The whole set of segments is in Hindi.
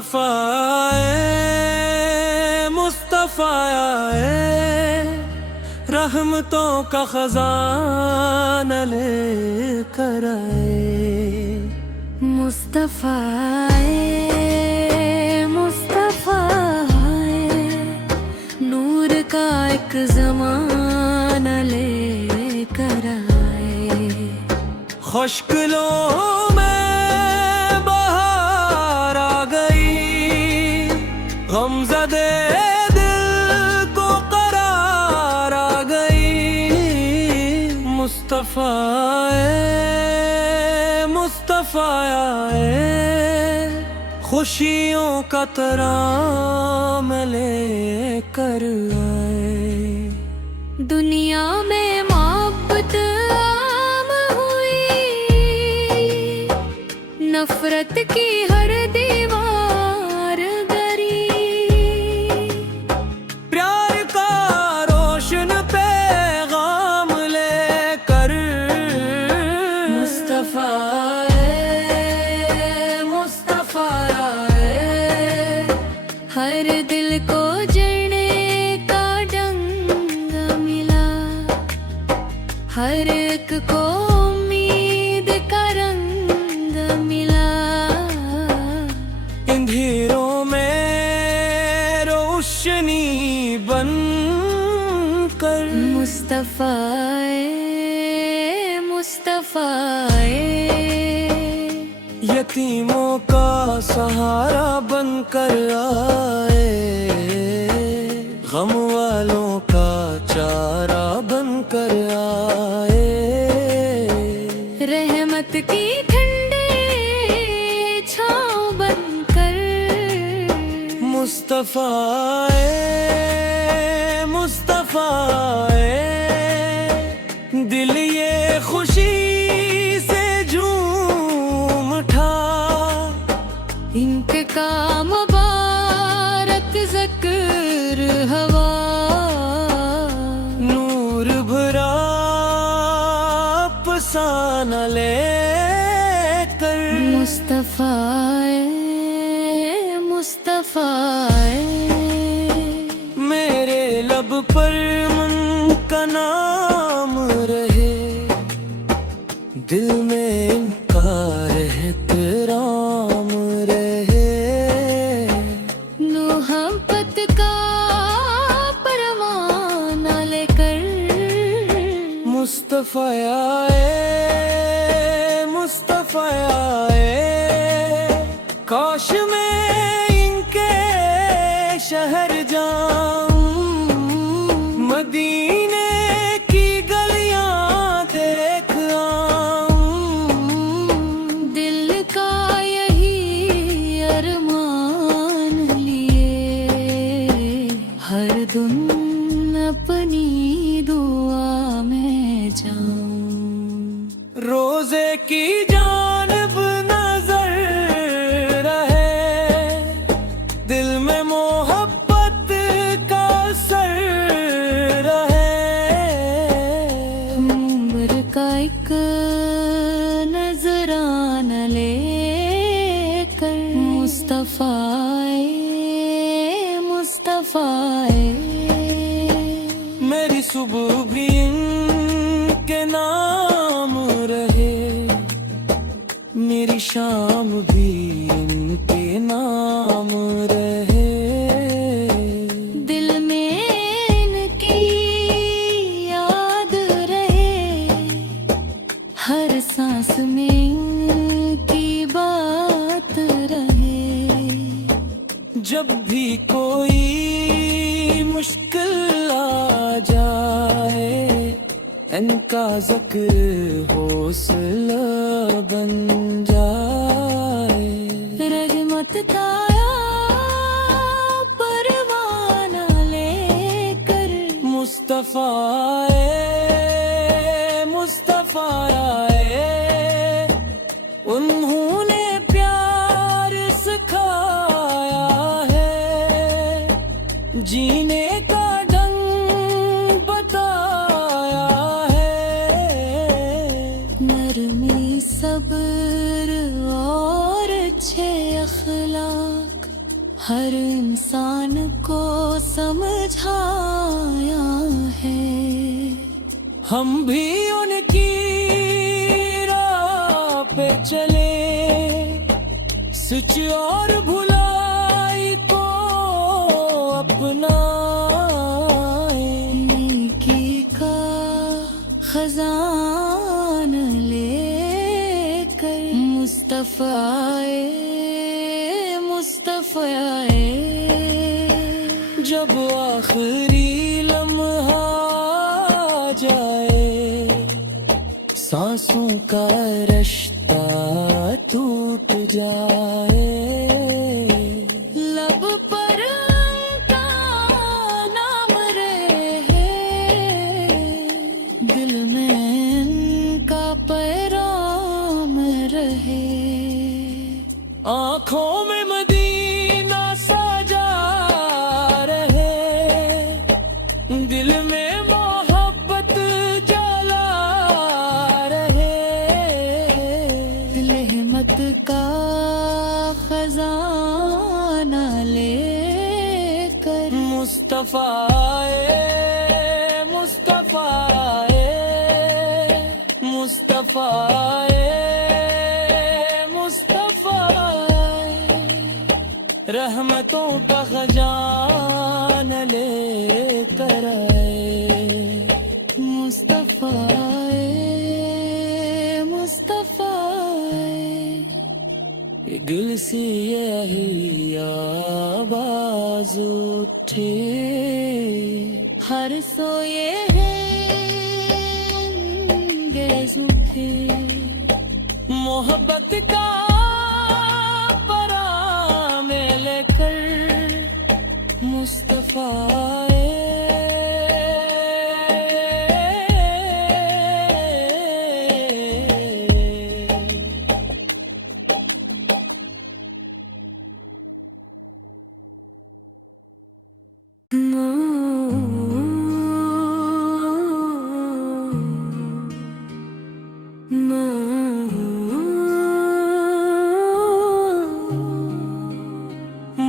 मुस्तफ़ा मुस्तफ़ा रहमतों का खजाना लेकर आए। मुस्तफ़ा मुस्तफ़ा नूर का एक ज़माना लेकर आए। खुश्क लों में बहार आ गई, गमज़दे दिल को करार आ गई। मुस्तफ़ा मुस्तफ़ा खुशियों का तराम लेकर आए। दुनिया में मोहब्बत आम हुई, नफरत की हर दीवार गिरी। प्यार का रोशन पैगाम लेकर मुस्तफ़ा हर दिल को जड़ने का ढंग मिला, हर एक को उम्मीद का रंग मिला। अंधेरों में रोशनी बनकर मुस्तफ़ा मुस्तफ़ा यतीमों का सहारा बनकर आए, गम वालों का चारा बनकर आए। रहमत की ठंडे छाँव बनकर मुस्तफ़ा मुस्तफ़ा दिल ये खुशी से झूम उठा। इनके का मुबारक ज़िक्र हवा, नूर भरा अफ़साना लेकर मुस्तफ़ा मुस्तफ़ा मेरे लब पर मन का नाम रहे, दिल में इनका एहतराम रहे। मोहब्बत का परवाना लेकर मुस्तफ़ा मुस्तफ़ा काश मैं इनके शहर जाऊं, मदीने की गलियां देख आऊं। दिल का यही अरमान लिए हर दिन अपनी दुआ में जाऊं। रोज़े की जानिब नजर रहे, दिल में मोहब्बत का असर रहे। उम्र का एक नजराना लेकर मुस्तफ़ा मुस्तफ़ा मेरी सुबह भी इनके नाम रहे, मेरी शाम भी इनके नाम रहे। दिल में इनकी याद रहे, हर सांस में इनकी बात रहे। जब भी कोई मुश्किल आ जाए, इनका ज़िक्र हौसला बन जाए। रहमत का परवाना लेकर मुस्तफ़ा मुस्तफ़ा उन्होंने प्यार सिखाया है, जीने का ढंग बताया है। नरमी सब्र और अच्छे अखलाक इंसान को समझाया है। हम भी उनकी राह पे चले, सच और भुलाई को अपनाए। नेकी का खजाना लेकर मुस्तफा आए, मुस्तफा आए। जब आखिरी लम्हा जाए, सांसों का रिश्ता टूट जाए, लब पर उनका नाम रहे, दिल में इनका पैगाम रहे। आँखों में मदीना सजा रहे, दिल में मोहब्बत जला रहे। रहमत का खजाना लेकर मुस्तफा आए, मुस्तफा आए, मुस्तफा आए, मुस्तफा आए। रहमतों का खजाना लेकर आए, मुस्तफा आए, मुस्तफा आए। ये दिल से यही आवाज उठे, हर सोए हैं गैस उठे। मोहब्बत का पराम लेकर मुस्तफा आए।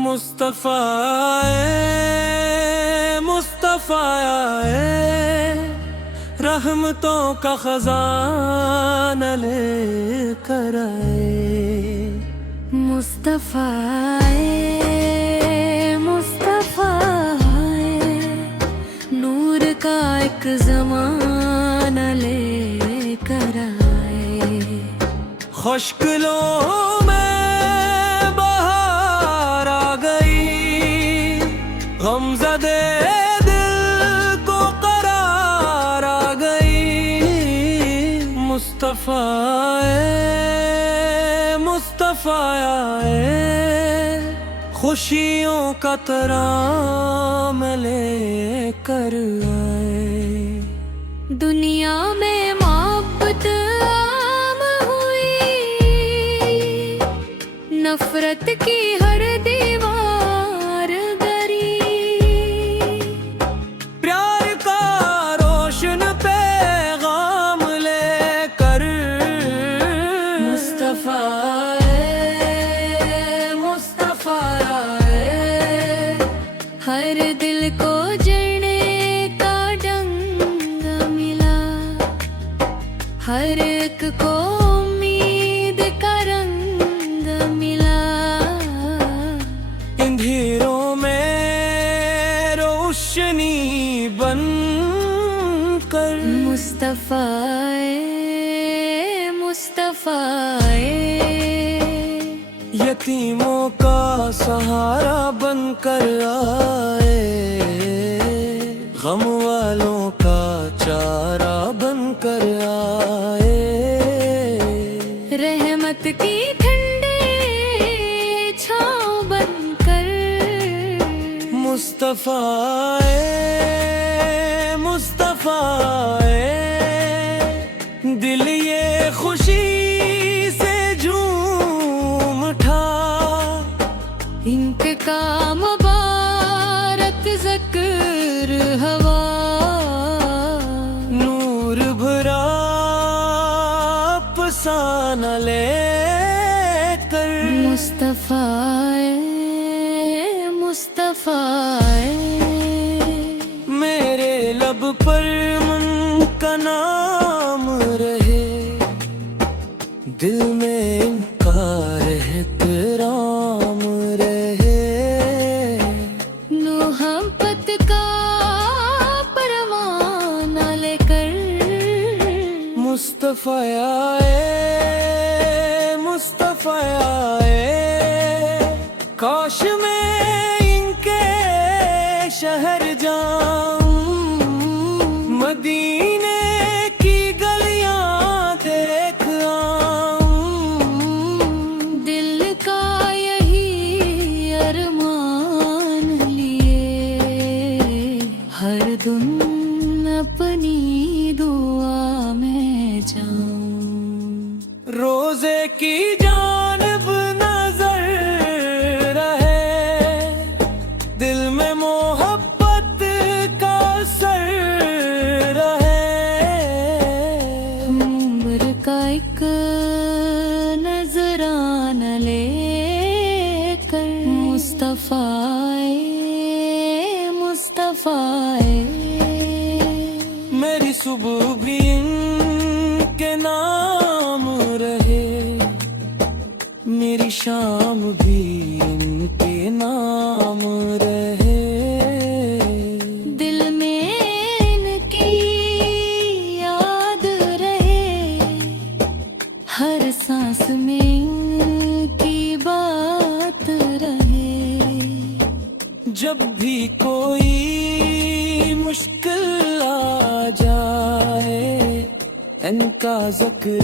मुस्तफा आए, मुस्तफा आए, रहमतों का खजाना लेकर आए। मुस्तफा आए, मुस्तफा आए, नूर का एक ज़माना लेकर आए। खुश्क लों में बहार आ गई, गमज़दे दिल को करार आ गई। मुस्तफा आए, मुस्तफा आए, खुशियों का तराम लेकर आए। दुनिया में मोहब्बत आम हुई, नफरत की हर दीवार गरी। प्यार का रोशन पैगाम लेकर मुस्तफा आए, मुस्तफा आए, हर दिल को जड़ने का ढंग मिला, हर एक को उम्मीद का रंग मिला। अंधेरों में रोशनी बन कर मुस्तफा आए, मुस्तफा आए, यतीमों का सहारा बनकर आए, गम वालों का चारा बनकर आए। रहमत की ठंडे छाँव बनकर मुस्तफा आए, मुस्तफा आए, दिल ये खुशी से झूम उठा। इनके काम मुबारक ज़िक्र हवा, नूर भरा अफसाना लेकर मुस्तफा आए, मुस्तफा मुस्तफा मेरे लब पर मन का नाम रहे, दिल में इनका एहतराम रहे। मोहब्बत का परवाना लेकर मुस्तफा आए, मुस्तफा आए, काश मैं इनके शहर जाऊं, मदीने की गलियां देख आऊं। दिल का यही अरमान लिए हर दिन अपनी दुआ में जाऊं। रोजे की जानिब नजर रहे, दिल में मोहब्बत का असर रहे। उम्र का एक नजराना लेकर मुस्तफा मुस्तफा मेरी सुबह भी इनके नाम रहे, मेरी शाम भी इनके नाम रहे। दिल में इनकी याद रहे, हर सांस में इनकी बात रहे। जब भी कोई मुश्किल आ जाए, इनका जिक्र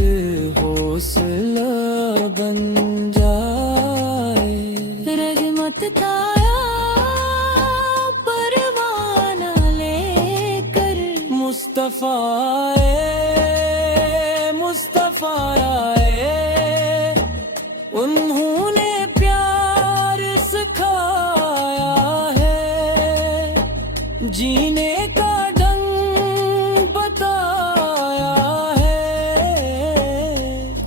हौसला बन जाए। रहमत का परवाना लेकर मुस्तफा आए, मुस्तफा आए, उन्होंने प्यार सिखाया है, जीने का ढंग बताया है।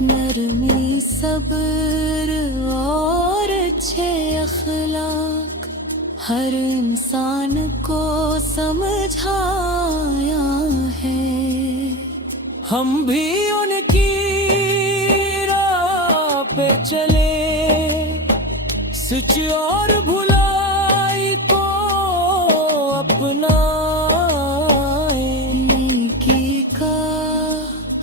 नरमी सब्र और अच्छे अखलाक हर इंसान को समझाया है। हम भी उनकी राह पे चले, सच और भुलाई को अपनाए। नेकी का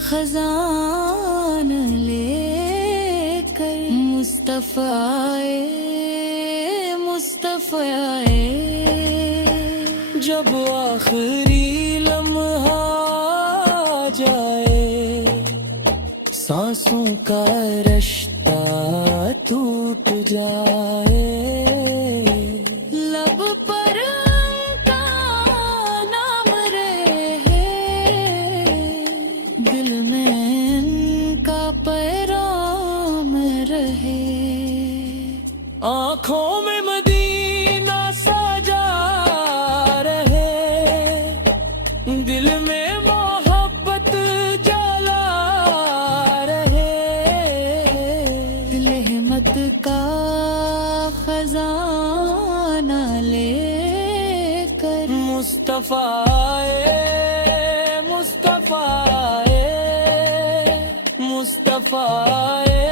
खजाना लेकर मुस्तफा मुस्तफा जब आखिरी लम्हा जाए, सांसों का रिश्ता टूट जाए। लब पर उनका नाम रहे, दिल में इनका पैगाम रहे। आँखों में मदीना सजा रहे, दिल में मोहब्बत जला रहे। रहमत का खजाना लेकर मुस्तफा आए, मुस्तफा आए, मुस्तफा आए,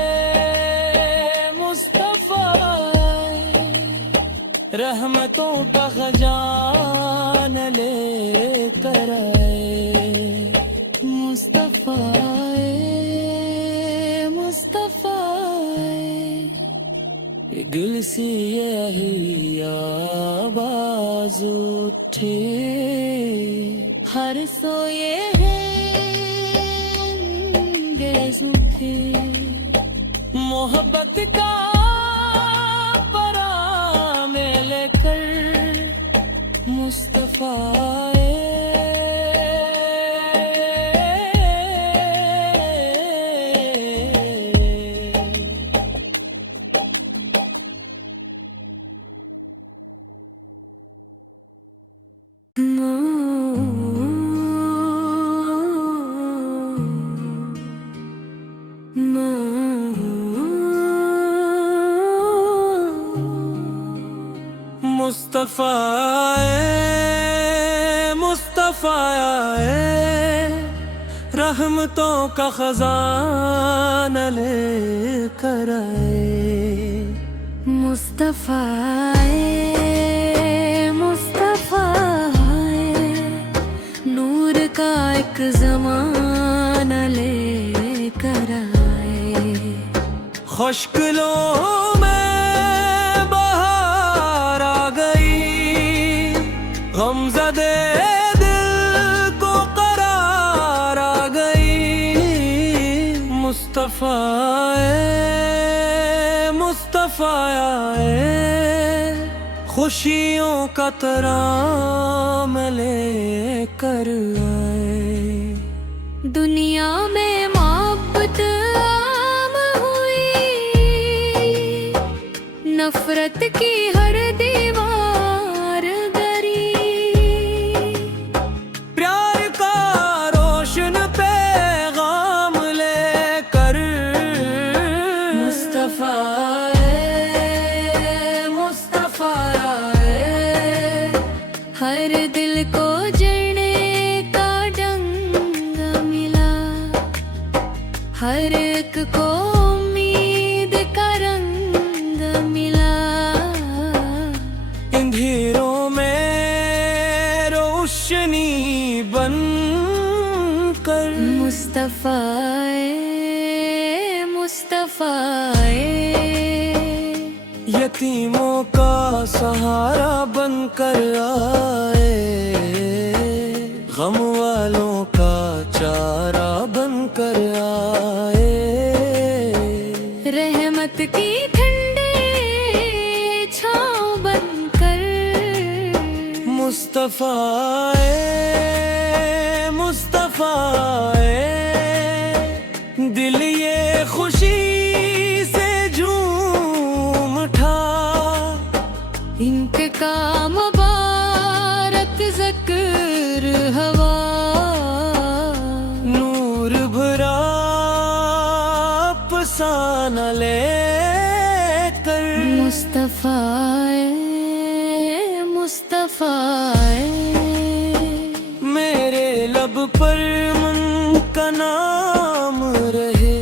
मुस्तफा आए, रहमतों का खजाना लेकर आए। मुस्तफा मुस्तफा दिल से यही आवाज उठे, हर सोए गैस उठे। मोहब्बत का पराम लेकर मुस्तफा आए। मुस्तफा मुस्तफ़ा आए, रहमतों का खजाना लेकर आए। मुस्तफ़ा आए, नूर का एक ज़माना लेकर आए। खुश्क लों में बहार आ गई, गमज़दे दिल को करार आ गई। मुस्तफ़ा आए, खुशियों का तराम लेकर आए। दुनिया में मोहब्बत आम हुई, नफरत की हर दीवार गिरी। प्यार का रोशन पैगाम लेकर मुस्तफ़ा आए, हर दिल को जड़ने का ढंग मिला, हर एक को उम्मीद का रंग मिला। अंधेरों में रोशनी बनकर मुस्तफ़ा आए, यतीमों का सहारा बनकर आए। गम वालों का चारा बनकर आए। रहमत की ठंडे छाँव बनकर मुस्तफ़ा आए, दिल ये खुशी से झूम उठा। इनके काम मुबारक ज़िक्र हवा, नूर भरा अफ़साना लेकर मुस्तफ़ा आए। मेरे लब पर मन का नाम रहे,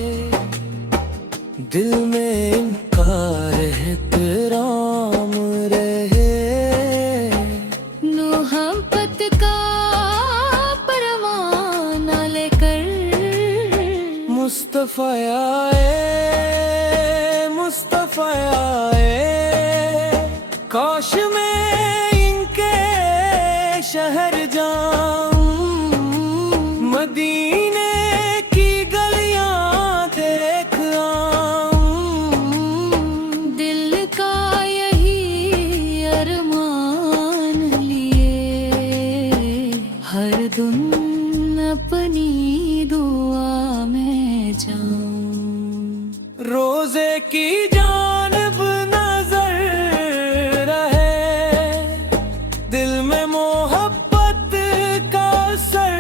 दिल में इनका एहतराम रहे। मोहब्बत का परवाना लेकर मुस्तफ़ा आए, काश मैं इनके शहर जाऊं, मदीने की गलियां देख आऊं। दिल का यही अरमान लिए, हर दिन अपनी दुआ में जाऊं। रोज़े की जानिब नजर रहे, दिल में मोहब्बत का असर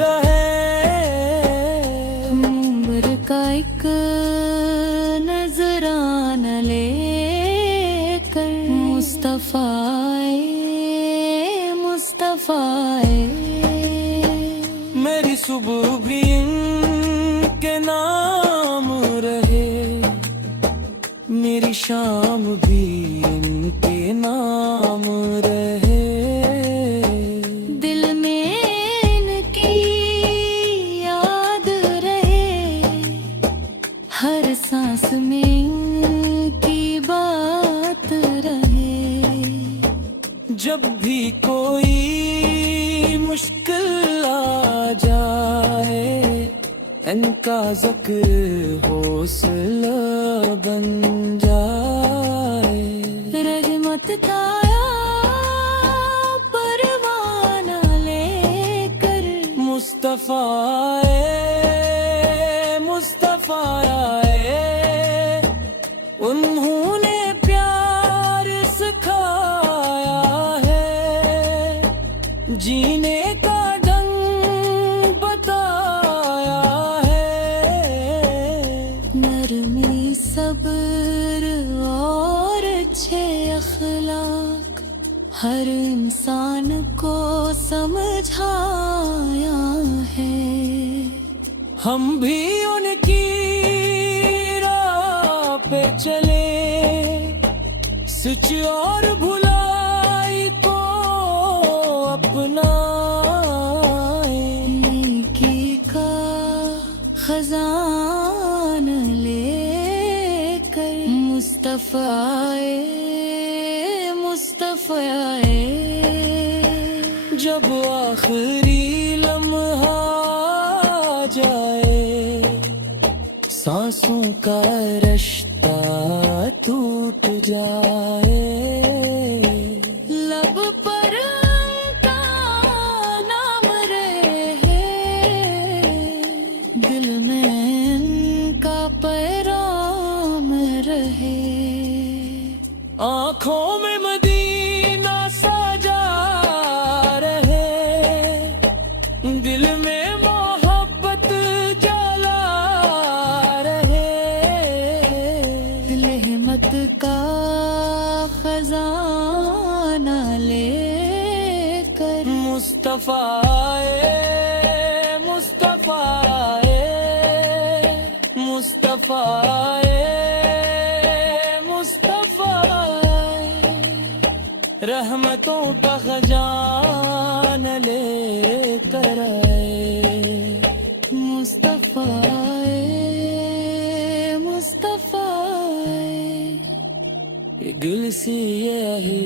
रहे। उम्र का एक नजराना लेकर मुस्तफ़ा आए। मेरी सुबह भी इनके नाम रहे, मेरी शाम भी इनके नाम रहे। दिल में इनकी याद रहे, हर सांस में इनकी बात रहे। जब भी कोई मुश्किल आ जाए, इनका ज़िक्र हौसला बन जाए। रहमत का परवाना लेकर मुस्तफ़ा आए, उन्होंने प्यार सिखाया है, जीने का ढंग बताया है। नरमी सब्र और अच्छे अखलाक हर इंसान को समझाया है। हम भी उनकी राह पे चले, सच और भुलाई को अपनाए। नेकी का खजाना लेकर मुस्तफा आए, मुस्तफा आए। जब आखिरी लम्हा जाए, सांसों का रिश्ता टूट जाए। लब पर उनका नाम रहे, दिल में इनका पैगाम रहे। आँखों में मदीना सजा रहे, दिल में मोहब्बत जला रहे। दिल हिम्मत का खजाना लेकर मुस्तफा आए, मुस्तफा आए, मुस्तफा आए, मुस्तफा आए। रहमतों का खजाना लेकर आए। मुस्तफा आए, मुस्तफा आए। ये दिल से यही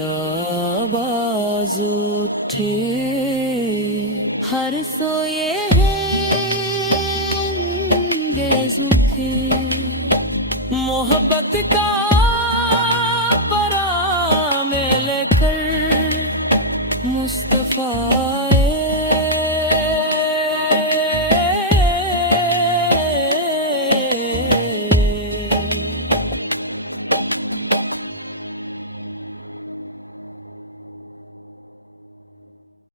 आवाज उठे, हर सोए हैं गैस उठे। मोहब्बत का पराम लेकर मुस्तफा